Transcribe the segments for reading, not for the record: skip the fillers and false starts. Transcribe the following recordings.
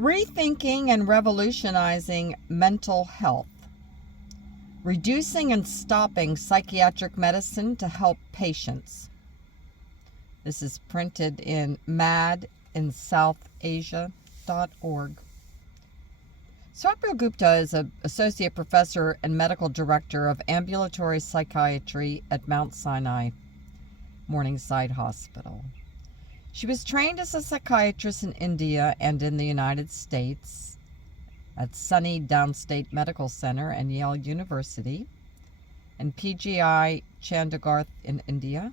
Rethinking and revolutionizing mental health. Reducing and stopping psychiatric medicine to help patients. This is printed in madinsouthasia.org. Swapnil Gupta is an associate professor and medical director of ambulatory psychiatry at Mount Sinai Morningside Hospital. She was trained as a psychiatrist in India and in the United States at SUNY Downstate Medical Center and Yale University and PGI Chandigarh in India.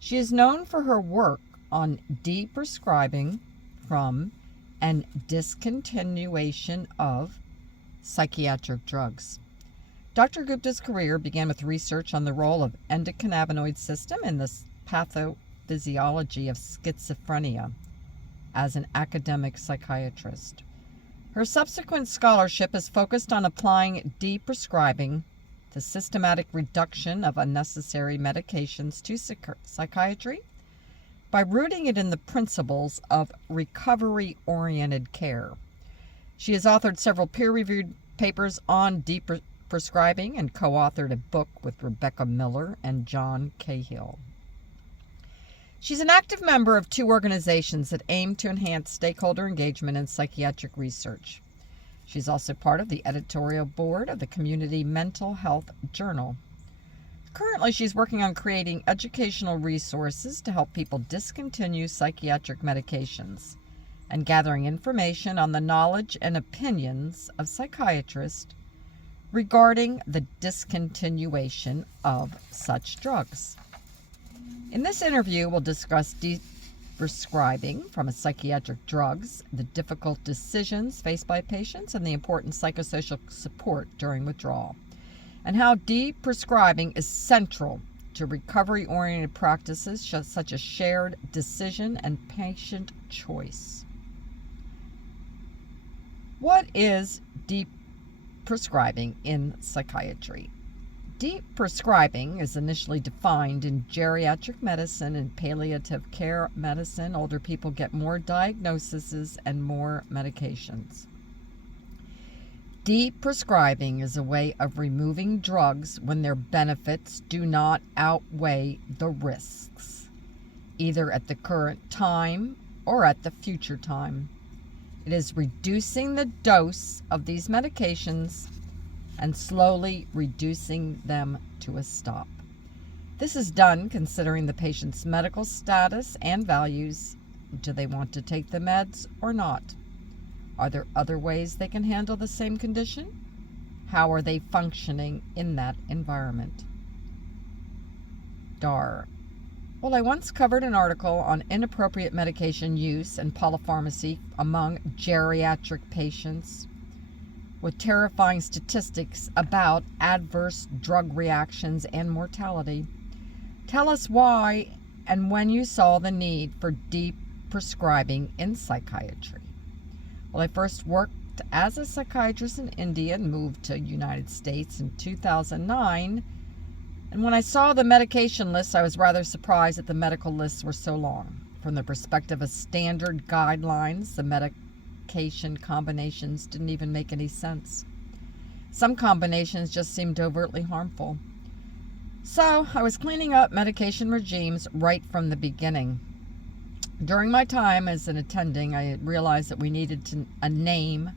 She is known for her work on deprescribing from and discontinuation of psychiatric drugs. Dr. Gupta's career began with research on the role of endocannabinoid system in the pathophysiology of schizophrenia as an academic psychiatrist. Her subsequent scholarship is focused on applying deprescribing, the systematic reduction of unnecessary medications to psychiatry, by rooting it in the principles of recovery-oriented care. She has authored several peer-reviewed papers on deprescribing and co-authored a book with Rebecca Miller and John Cahill. She's an active member of 2 organizations that aim to enhance stakeholder engagement in psychiatric research. She's also part of the editorial board of the Community Mental Health Journal. Currently, she's working on creating educational resources to help people discontinue psychiatric medications and gathering information on the knowledge and opinions of psychiatrists regarding the discontinuation of such drugs. In this interview, we'll discuss deprescribing from psychiatric drugs, the difficult decisions faced by patients, and the important psychosocial support during withdrawal, and how deprescribing is central to recovery-oriented practices such as shared decision and patient choice. What is deprescribing in psychiatry? Deprescribing is initially defined in geriatric medicine and palliative care medicine. Older people get more diagnoses and more medications. Deprescribing is a way of removing drugs when their benefits do not outweigh the risks, either at the current time or at the future time. It is reducing the dose of these medications and slowly reducing them to a stop. This is done considering the patient's medical status and values. Do they want to take the meds or not? Are there other ways they can handle the same condition? How are they functioning in that environment? DAR. Well, I once covered an article on inappropriate medication use and polypharmacy among geriatric patients with terrifying statistics about adverse drug reactions and mortality. Tell us why and when you saw the need for deprescribing in psychiatry. Well, I first worked as a psychiatrist in India and moved to the United States in 2009. And when I saw the medication lists, I was rather surprised that the medical lists were so long. From the perspective of standard guidelines, the medication combinations didn't even make any sense. Some combinations just seemed overtly harmful. So I was cleaning up medication regimes right from the beginning. During my time as an attending, I realized that we needed a name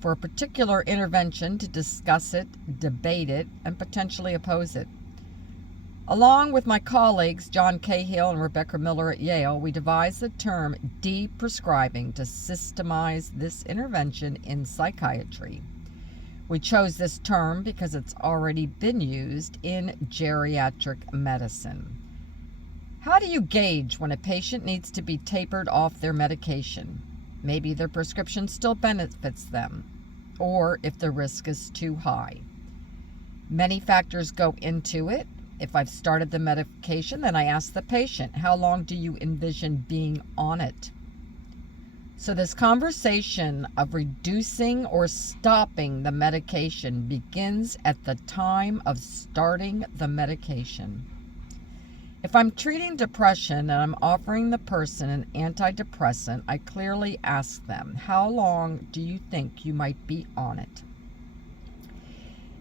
for a particular intervention to discuss it, debate it, and potentially oppose it. Along with my colleagues, John Cahill and Rebecca Miller at Yale, we devised the term deprescribing to systemize this intervention in psychiatry. We chose this term because it's already been used in geriatric medicine. How do you gauge when a patient needs to be tapered off their medication? Maybe their prescription still benefits them, or if the risk is too high. Many factors go into it. If I've started the medication, then I ask the patient, how long do you envision being on it? So this conversation of reducing or stopping the medication begins at the time of starting the medication. If I'm treating depression and I'm offering the person an antidepressant, I clearly ask them, how long do you think you might be on it?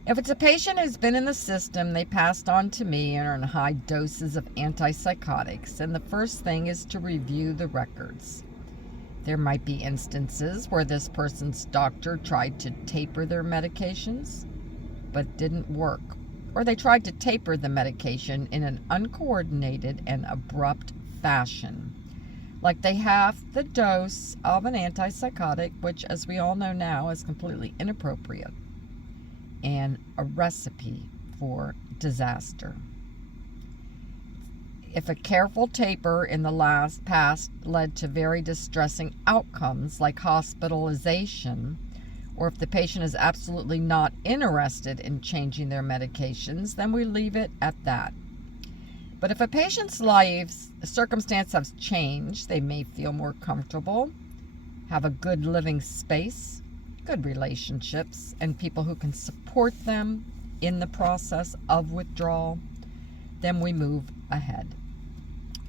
If it's a patient who's been in the system, they passed on to me and are on high doses of antipsychotics, then the first thing is to review the records. There might be instances where this person's doctor tried to taper their medications, but didn't work. Or they tried to taper the medication in an uncoordinated and abrupt fashion. Like they halved the dose of an antipsychotic, which, as we all know now, is completely inappropriate and a recipe for disaster. If a careful taper in the past led to very distressing outcomes like hospitalization, or if the patient is absolutely not interested in changing their medications, then we leave it at that. But if a patient's life's circumstance has changed, they may feel more comfortable, have a good living space, good relationships, and people who can support them in the process of withdrawal, then we move ahead.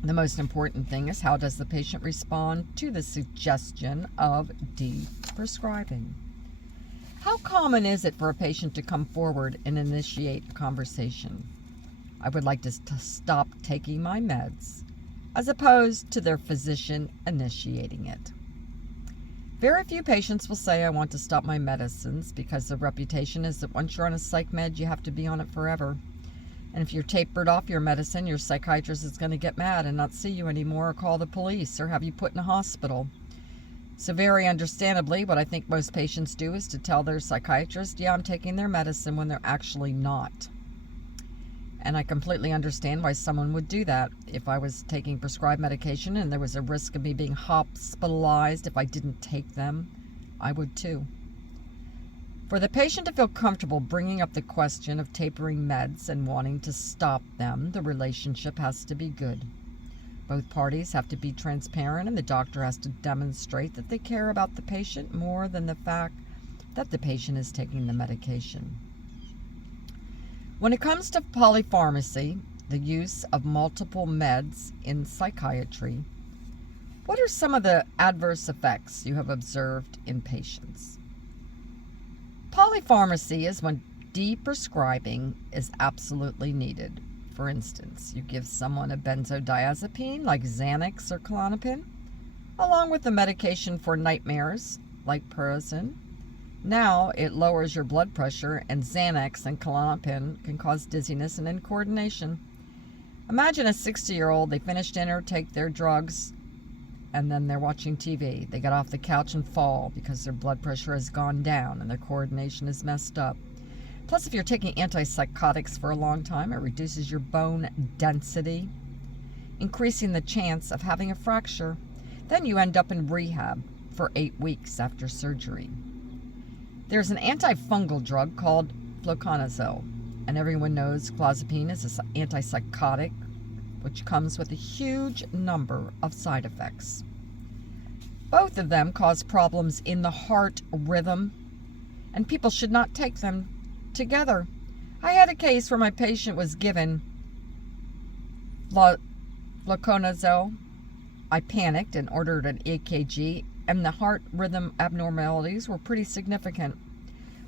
The most important thing is, how does the patient respond to the suggestion of de-prescribing? How common is it for a patient to come forward and initiate a conversation? I would like to stop taking my meds, as opposed to their physician initiating it. Very few patients will say, I want to stop my medicines, because the reputation is that once you're on a psych med, you have to be on it forever. And if you're tapered off your medicine, your psychiatrist is going to get mad and not see you anymore, or call the police, or have you put in a hospital. So very understandably, what I think most patients do is to tell their psychiatrist, yeah, I'm taking their medicine, when they're actually not. And I completely understand why someone would do that. If I was taking prescribed medication and there was a risk of me being hospitalized if I didn't take them, I would too. For the patient to feel comfortable bringing up the question of tapering meds and wanting to stop them, the relationship has to be good. Both parties have to be transparent, and the doctor has to demonstrate that they care about the patient more than the fact that the patient is taking the medication. When it comes to polypharmacy, the use of multiple meds in psychiatry, what are some of the adverse effects you have observed in patients? Polypharmacy is when de-prescribing is absolutely needed. For instance, you give someone a benzodiazepine like Xanax or Klonopin, along with the medication for nightmares like Perozin. Now it lowers your blood pressure, and Xanax and Klonopin can cause dizziness and incoordination. Imagine a 60-year-old, they finish dinner, take their drugs, and then they're watching TV. They get off the couch and fall because their blood pressure has gone down and their coordination is messed up. Plus, if you're taking antipsychotics for a long time, it reduces your bone density, increasing the chance of having a fracture. Then you end up in rehab for 8 weeks after surgery. There's an antifungal drug called fluconazole, and everyone knows clozapine is an antipsychotic, which comes with a huge number of side effects. Both of them cause problems in the heart rhythm, and people should not take them together. I had a case where my patient was given fluconazole. I panicked and ordered an EKG, and the heart rhythm abnormalities were pretty significant.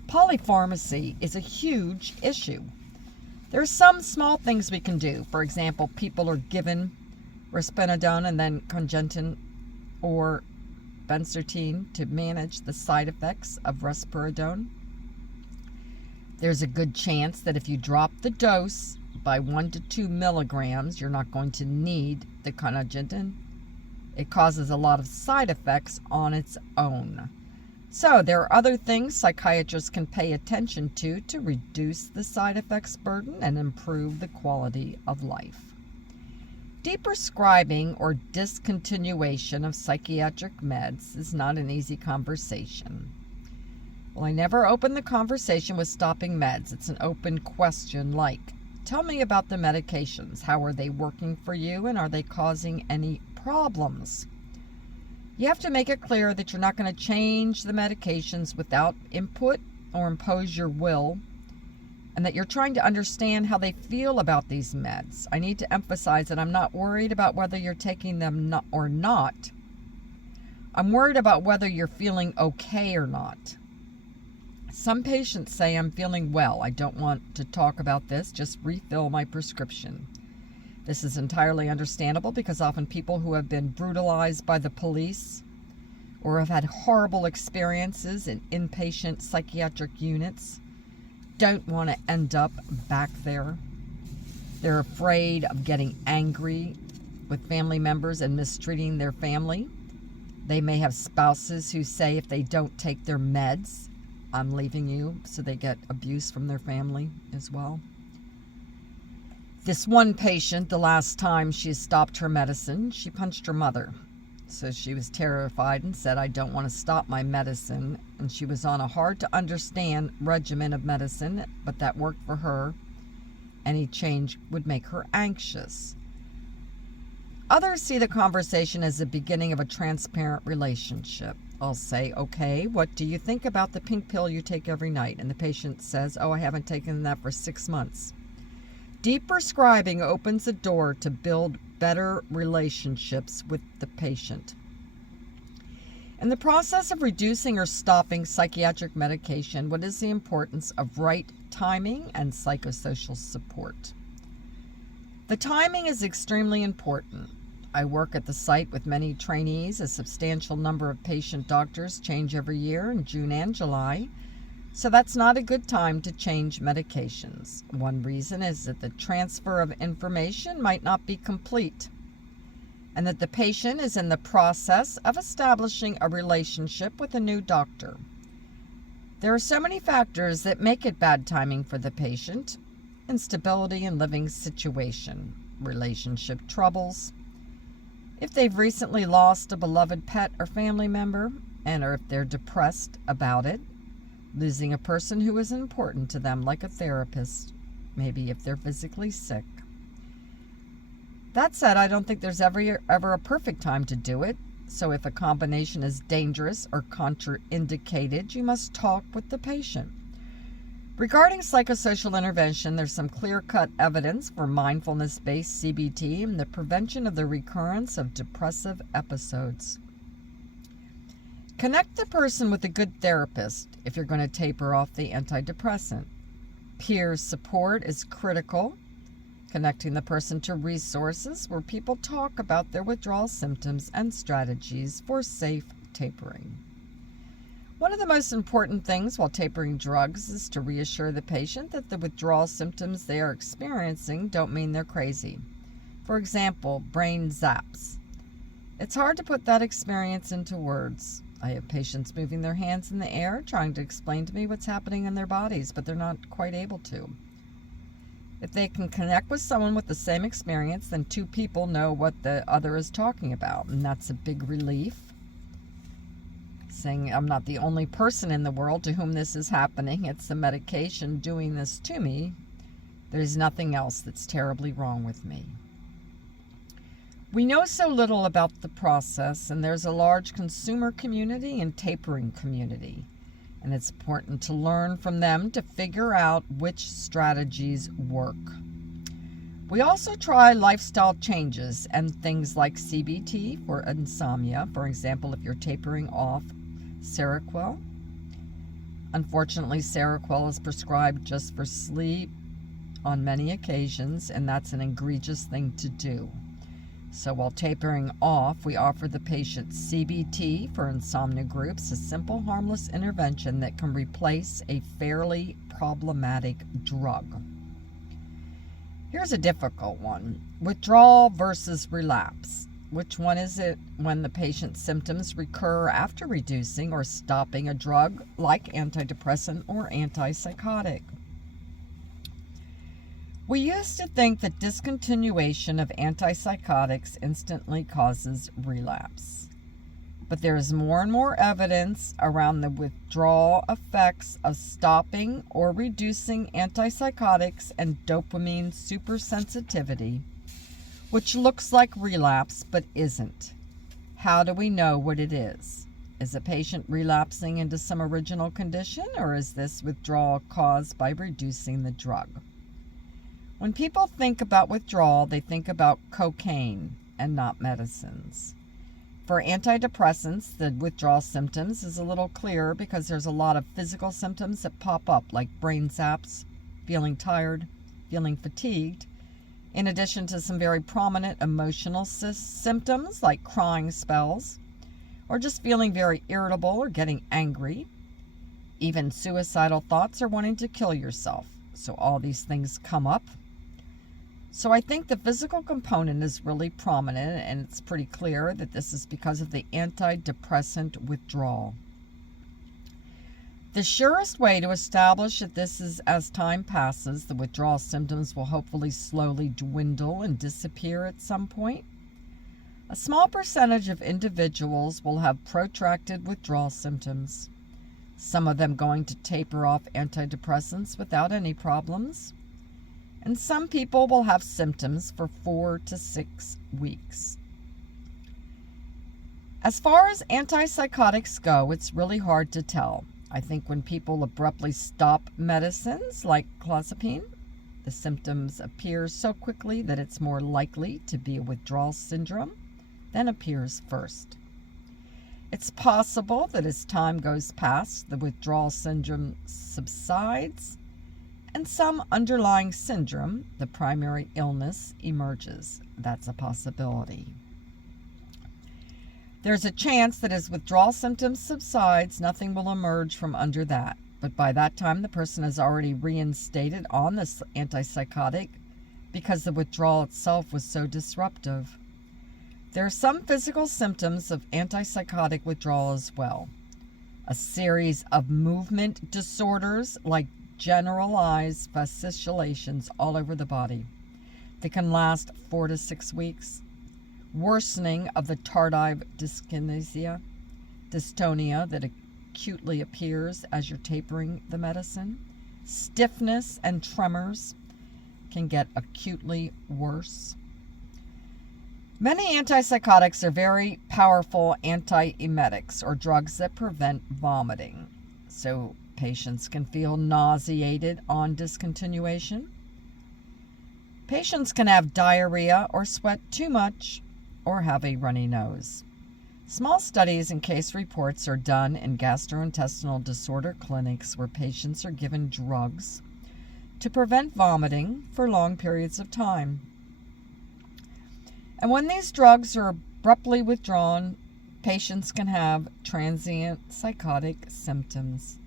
Polypharmacy is a huge issue. There are some small things we can do. For example, people are given risperidone and then Congentin or bensertine to manage the side effects of risperidone. There's a good chance that if you drop the dose by 1 to 2 milligrams, you're not going to need the Congentin. It causes a lot of side effects on its own. So there are other things psychiatrists can pay attention to reduce the side effects burden and improve the quality of life. Deprescribing or discontinuation of psychiatric meds is not an easy conversation. Well, I never open the conversation with stopping meds. It's an open question like, tell me about the medications. How are they working for you, and are they causing any problems? You have to make it clear that you're not going to change the medications without input or impose your will. and that you're trying to understand how they feel about these meds. I need to emphasize that I'm not worried about whether you're taking them or not. I'm worried about whether you're feeling okay or not. Some patients say, I'm feeling well. I don't want to talk about this. Just refill my prescription. This is entirely understandable because often people who have been brutalized by the police or have had horrible experiences in inpatient psychiatric units don't want to end up back there. They're afraid of getting angry with family members and mistreating their family. They may have spouses who say if they don't take their meds, I'm leaving you, so they get abuse from their family as well. This one patient, the last time she stopped her medicine, she punched her mother. So she was terrified and said, I don't want to stop my medicine. And she was on a hard-to-understand regimen of medicine, but that worked for her. Any change would make her anxious. Others see the conversation as the beginning of a transparent relationship. I'll say, okay, what do you think about the pink pill you take every night? And the patient says, oh, I haven't taken that for 6 months. Deep prescribing opens the door to build better relationships with the patient. In the process of reducing or stopping psychiatric medication, what is the importance of right timing and psychosocial support? The timing is extremely important. I work at the site with many trainees. A substantial number of patient doctors change every year in June and July. So that's not a good time to change medications. One reason is that the transfer of information might not be complete, and that the patient is in the process of establishing a relationship with a new doctor. There are so many factors that make it bad timing for the patient: instability in living situation, relationship troubles, if they've recently lost a beloved pet or family member, or if they're depressed about it, losing a person who is important to them, like a therapist, maybe if they're physically sick. That said, I don't think there's ever a perfect time to do it. So if a combination is dangerous or contraindicated, you must talk with the patient. Regarding psychosocial intervention, there's some clear-cut evidence for mindfulness-based CBT and the prevention of the recurrence of depressive episodes. Connect the person with a good therapist if you're going to taper off the antidepressant. Peer support is critical. Connecting the person to resources where people talk about their withdrawal symptoms and strategies for safe tapering. One of the most important things while tapering drugs is to reassure the patient that the withdrawal symptoms they are experiencing don't mean they're crazy. For example, brain zaps. It's hard to put that experience into words. I have patients moving their hands in the air, trying to explain to me what's happening in their bodies, but they're not quite able to. If they can connect with someone with the same experience, then two people know what the other is talking about, and that's a big relief. Saying I'm not the only person in the world to whom this is happening, it's the medication doing this to me. There's nothing else that's terribly wrong with me. We know so little about the process, and there's a large consumer community and tapering community, and it's important to learn from them to figure out which strategies work. We also try lifestyle changes and things like CBT for insomnia. For example, if you're tapering off Seroquel. Unfortunately, Seroquel is prescribed just for sleep on many occasions, and that's an egregious thing to do. So while tapering off, we offer the patient CBT for insomnia groups, a simple, harmless intervention that can replace a fairly problematic drug. Here's a difficult one. Withdrawal versus relapse. Which one is it when the patient's symptoms recur after reducing or stopping a drug like antidepressant or antipsychotic? We used to think that discontinuation of antipsychotics instantly causes relapse. But there is more and more evidence around the withdrawal effects of stopping or reducing antipsychotics and dopamine supersensitivity, which looks like relapse but isn't. How do we know what it is? Is a patient relapsing into some original condition, or is this withdrawal caused by reducing the drug? When people think about withdrawal, they think about cocaine and not medicines. For antidepressants, the withdrawal symptoms is a little clearer because there's a lot of physical symptoms that pop up, like brain zaps, feeling tired, feeling fatigued, in addition to some very prominent emotional symptoms like crying spells, or just feeling very irritable or getting angry, even suicidal thoughts or wanting to kill yourself. So all these things come up. So I think the physical component is really prominent, and it's pretty clear that this is because of the antidepressant withdrawal. The surest way to establish that this is as time passes, the withdrawal symptoms will hopefully slowly dwindle and disappear at some point. A small percentage of individuals will have protracted withdrawal symptoms, some of them going to taper off antidepressants without any problems, and some people will have symptoms for 4 to 6 weeks. As far as antipsychotics go, it's really hard to tell. I think when people abruptly stop medicines like clozapine, the symptoms appear so quickly that it's more likely to be a withdrawal syndrome than appears first. It's possible that as time goes past, the withdrawal syndrome subsides and some underlying syndrome, the primary illness, emerges. That's a possibility. There's a chance that as withdrawal symptoms subsides, nothing will emerge from under that. But by that time, the person is already reinstated on this antipsychotic because the withdrawal itself was so disruptive. There are some physical symptoms of antipsychotic withdrawal as well. A series of movement disorders like generalized fasciculations all over the body that can last 4 to 6 weeks. Worsening of the tardive dyskinesia, dystonia that acutely appears as you're tapering the medicine. Stiffness and tremors can get acutely worse. Many antipsychotics are very powerful antiemetics, or drugs that prevent vomiting. So patients can feel nauseated on discontinuation. Patients can have diarrhea or sweat too much or have a runny nose. Small studies and case reports are done in gastrointestinal disorder clinics where patients are given drugs to prevent vomiting for long periods of time. And when these drugs are abruptly withdrawn, patients can have transient psychotic symptoms.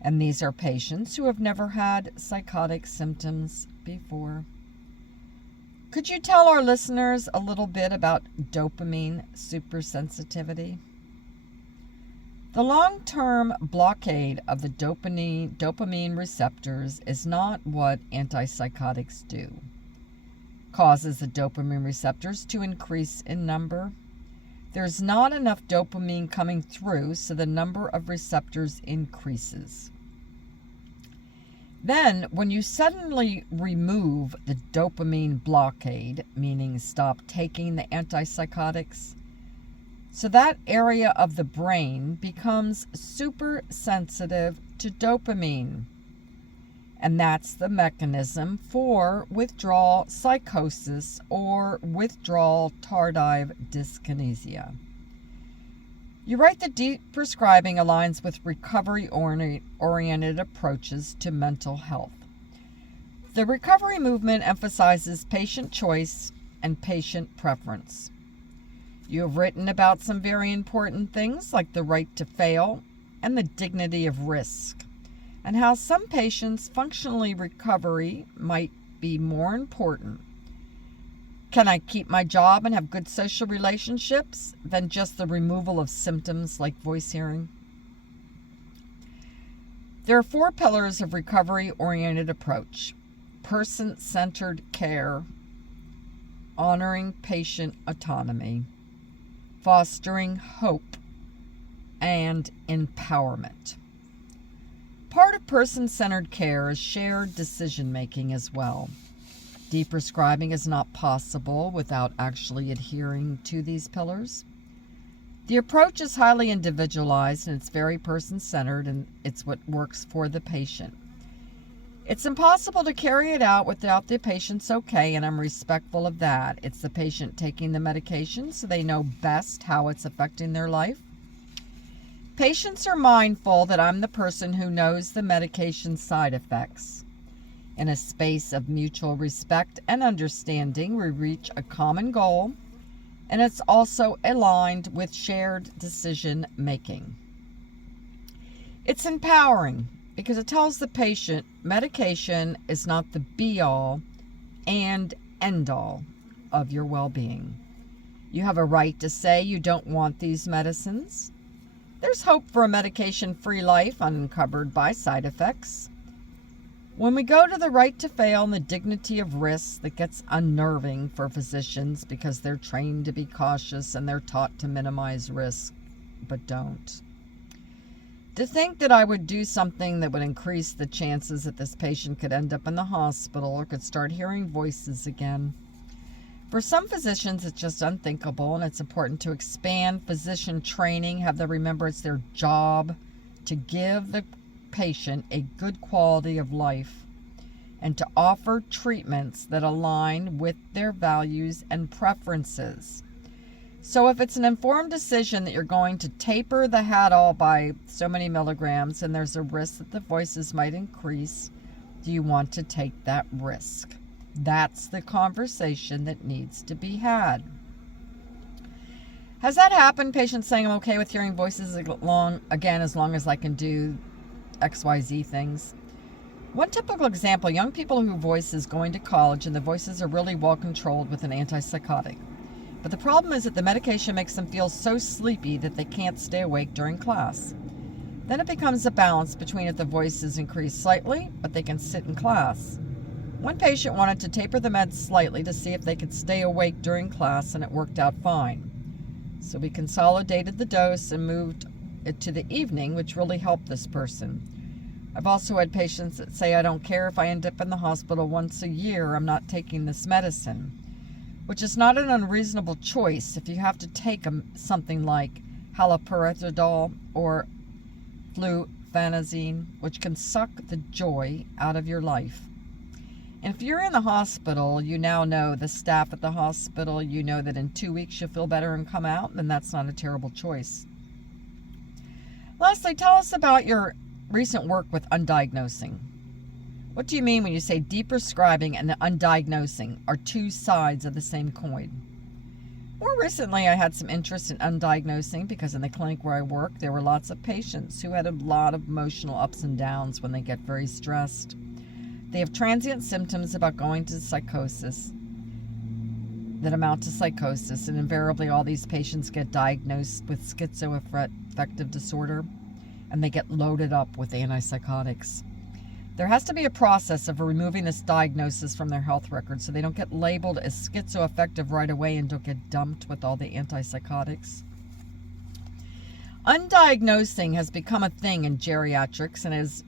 And these are patients who have never had psychotic symptoms before. Could you tell our listeners a little bit about dopamine supersensitivity? The long-term blockade of the dopamine receptors is not what antipsychotics do. Causes the dopamine receptors to increase in number. There's not enough dopamine coming through, so the number of receptors increases. Then, when you suddenly remove the dopamine blockade, meaning stop taking the antipsychotics, so that area of the brain becomes super sensitive to dopamine. And that's the mechanism for withdrawal psychosis or withdrawal tardive dyskinesia. You write that deep prescribing aligns with recovery-oriented approaches to mental health. The recovery movement emphasizes patient choice and patient preference. You have written about some very important things like the right to fail and the dignity of risk, and how some patients' functionally recovery might be more important. Can I keep my job and have good social relationships than just the removal of symptoms like voice hearing? There are 4 pillars of recovery-oriented approach: person-centered care, honoring patient autonomy, fostering hope, and empowerment. Part of person-centered care is shared decision-making as well. Deprescribing is not possible without actually adhering to these pillars. The approach is highly individualized and it's very person-centered, and it's what works for the patient. It's impossible to carry it out without the patient's okay, and I'm respectful of that. It's the patient taking the medication, so they know best how it's affecting their life. Patients are mindful that I'm the person who knows the medication side effects. In a space of mutual respect and understanding, we reach a common goal, and it's also aligned with shared decision making. It's empowering because it tells the patient medication is not the be-all and end-all of your well-being. You have a right to say you don't want these medicines. There's hope for a medication-free life uncovered by side effects. When we go to the right to fail and the dignity of risk, that gets unnerving for physicians because they're trained to be cautious and they're taught to minimize risk, but don't. To think that I would do something that would increase the chances that this patient could end up in the hospital or could start hearing voices again. For some physicians, it's just unthinkable, and it's important to expand physician training, have them remember it's their job to give the patient a good quality of life and to offer treatments that align with their values and preferences. So if it's an informed decision that you're going to taper the Hadol by so many milligrams and there's a risk that the voices might increase, do you want to take that risk? That's the conversation that needs to be had. Has that happened? Patients saying, I'm okay with hearing voices as long as I can do XYZ things. One typical example, young people whose voices going to college and the voices are really well controlled with an antipsychotic. But the problem is that the medication makes them feel so sleepy that they can't stay awake during class. Then it becomes a balance between if the voices increase slightly, but they can sit in class. One patient wanted to taper the meds slightly to see if they could stay awake during class, and it worked out fine. So we consolidated the dose and moved it to the evening, which really helped this person. I've also had patients that say, I don't care if I end up in the hospital once a year, I'm not taking this medicine, which is not an unreasonable choice if you have to take something like haloperidol or fluphenazine, which can suck the joy out of your life. And if you're in the hospital, you now know the staff at the hospital, you know that in 2 weeks you'll feel better and come out, then that's not a terrible choice. Lastly, tell us about your recent work with undiagnosing. What do you mean when you say deprescribing and undiagnosing are two sides of the same coin? More recently, I had some interest in undiagnosing because in the clinic where I work, there were lots of patients who had a lot of emotional ups and downs when they get very stressed. They have transient symptoms about going to psychosis that amount to psychosis, and invariably all these patients get diagnosed with schizoaffective disorder, and they get loaded up with antipsychotics. There has to be a process of removing this diagnosis from their health record so they don't get labeled as schizoaffective right away and don't get dumped with all the antipsychotics. Undiagnosing has become a thing in geriatrics and as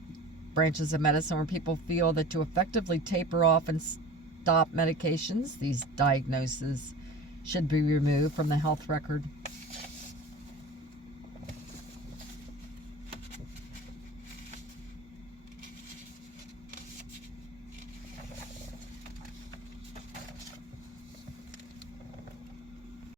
branches of medicine where people feel that to effectively taper off and stop medications, these diagnoses should be removed from the health record.